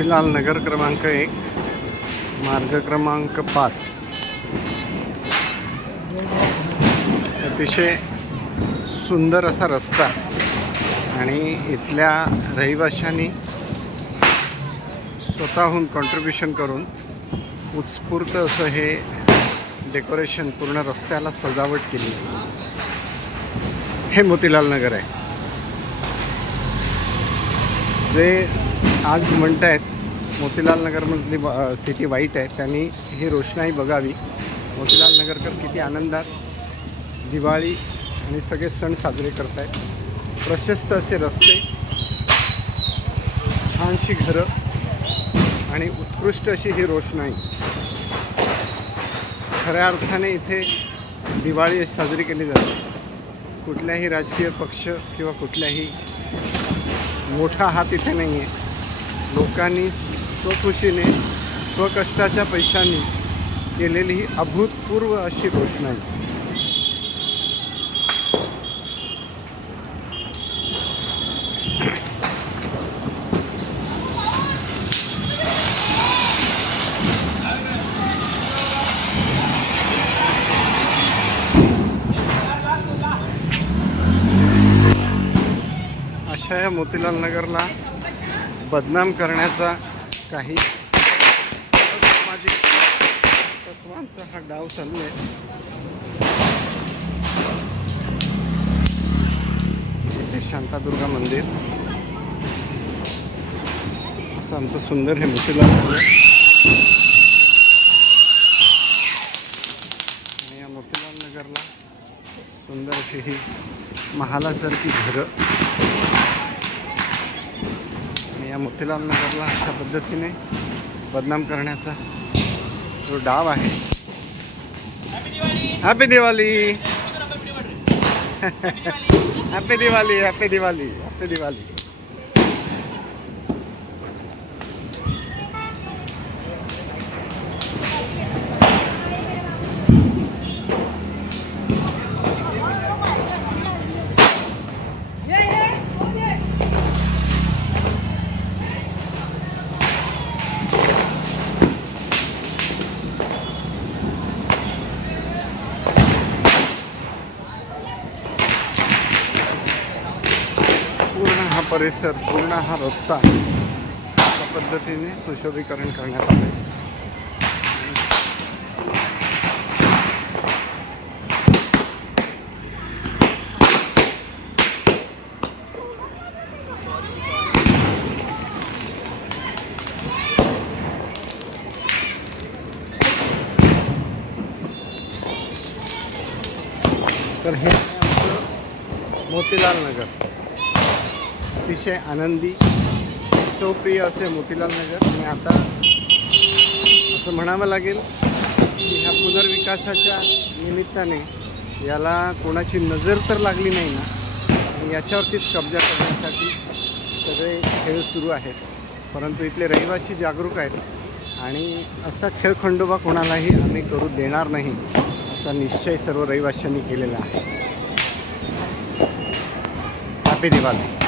मोतीलाल नगर क्रमांक एक मार्ग क्रमांक पाच. अतिशय सुंदर असा रस्ता आणि इथल्या रहिवाशांनी स्वतःहून कॉन्ट्रीब्युशन करून उत्स्फूर्त असं हे डेकोरेशन पूर्ण रस्त्याला सजावट केली. हे मोतीलाल नगर आहे. जे आज म्हणत आहेत मोतीलाल नगरमधली स्थिती वाईट आहे. त्यांनी ही रोषणाई बघावी. मोतीलाल नगरकर किती आनंदात दिवाळी आणि सगळे सण साजरे करत आहेत प्रशस्त असे रस्ते छानशी घरं आणि उत्कृष्ट अशी ही रोषणाई. खऱ्या अर्थाने इथे दिवाळी साजरी केली जाते. कुठल्याही राजकीय पक्ष किंवा कुठल्याही मोठा हात इथे नाही आहे लोकांनी स्वखुशीने स्वकष्टाच्या पैशांनी केलेली ही अभूतपूर्व अशी रोषणाई अशा या मोतीलाल नगरला बदनाम करण्याचा काही सामाजिक तत्वांचा हा डाव चालू आहे. इथे शांतादुर्गा मंदिर. असं आमचं सुंदर हे मोतीलाल नगर आहे. आणि या मोतीलाल नगरला सुंदर अशी ही महालासारखी घरं. या मोतीलाल नगरला अशा पद्धतीने बदनाम करण्याचा जो डाव आहे. Happy Diwali happy Diwali happy Diwali happy Diwali पूर्ण हा परिसर पूर्ण हा रस्ता अशा पद्धतीने सुशोभीकरण करण्यात आले तर हे आमचं मोतीलाल नगर. अतिशय आनंदी उत्सवप्रिय असे मोतीलाल नगर. आणि आता असं म्हणावं लागेल की ह्या पुनर्विकासाच्या निमित्ताने याला कोणाची नजर तर लागली नाही ना आणि याच्यावरतीच कब्जा करण्यासाठी सगळे खेळ सुरू आहेत. परंतु इथले रहिवासी जागरूक आहेत आणि असा खेळ खंडोबा कोणालाही आम्ही करू देणार नाही असा निश्चय सर्व रहिवाशांनी केलेला आहे. हॅपी दिवाळी